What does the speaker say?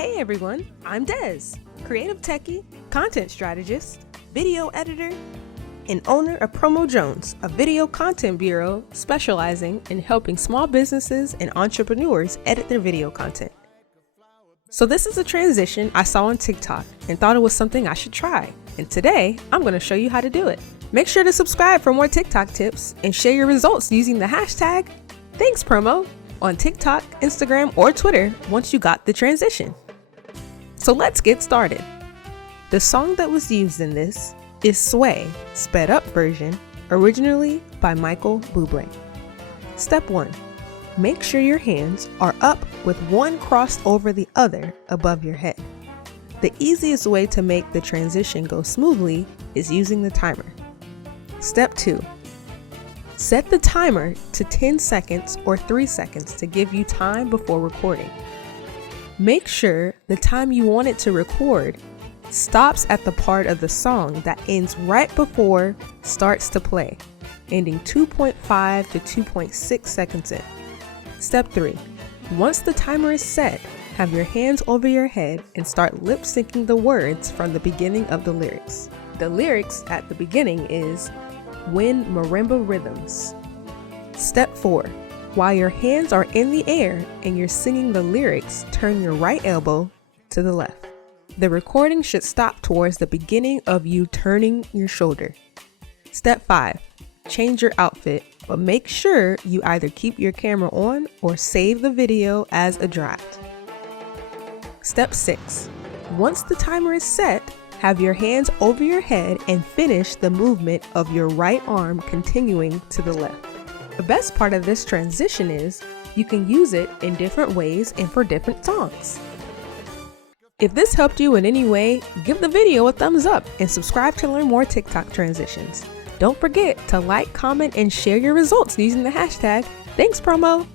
Hey everyone, I'm Des, creative techie, content strategist, video editor, and owner of Promo Jones, a video content bureau specializing in helping small businesses and entrepreneurs edit their video content. So this is a transition I saw on TikTok and thought it was something I should try. And today, I'm going to show you how to do it. Make sure to subscribe for more TikTok tips and share your results using the hashtag #ThanksPromo on TikTok, Instagram, or Twitter once you got the transition. So let's get started. The song that was used in this is Sway, sped up version, originally by Michael Buble. Step 1. Make sure your hands are up with one crossed over the other above your head. The easiest way to make the transition go smoothly is using the timer. Step 2. Set the timer to 10 seconds or 3 seconds to give you time before recording. Make sure the time you want it to record stops at the part of the song that ends right before starts to play, ending 2.5 to 2.6 seconds in. Step 3. Once the timer is set, have your hands over your head and start lip syncing the words from the beginning of the lyrics. The lyrics at the beginning is "When Marimba Rhythms." Step 4. While your hands are in the air and you're singing the lyrics, turn your right elbow to the left. The recording should stop towards the beginning of you turning your shoulder. Step 5. Change your outfit, but make sure you either keep your camera on or save the video as a draft. Step 6. Once the timer is set, have your hands over your head and finish the movement of your right arm continuing to the left. The best part of this transition is you can use it in different ways and for different songs. If this helped you in any way, give the video a thumbs up and subscribe to learn more TikTok transitions. Don't forget to like, comment, and share your results using the hashtag #ThanksPromo.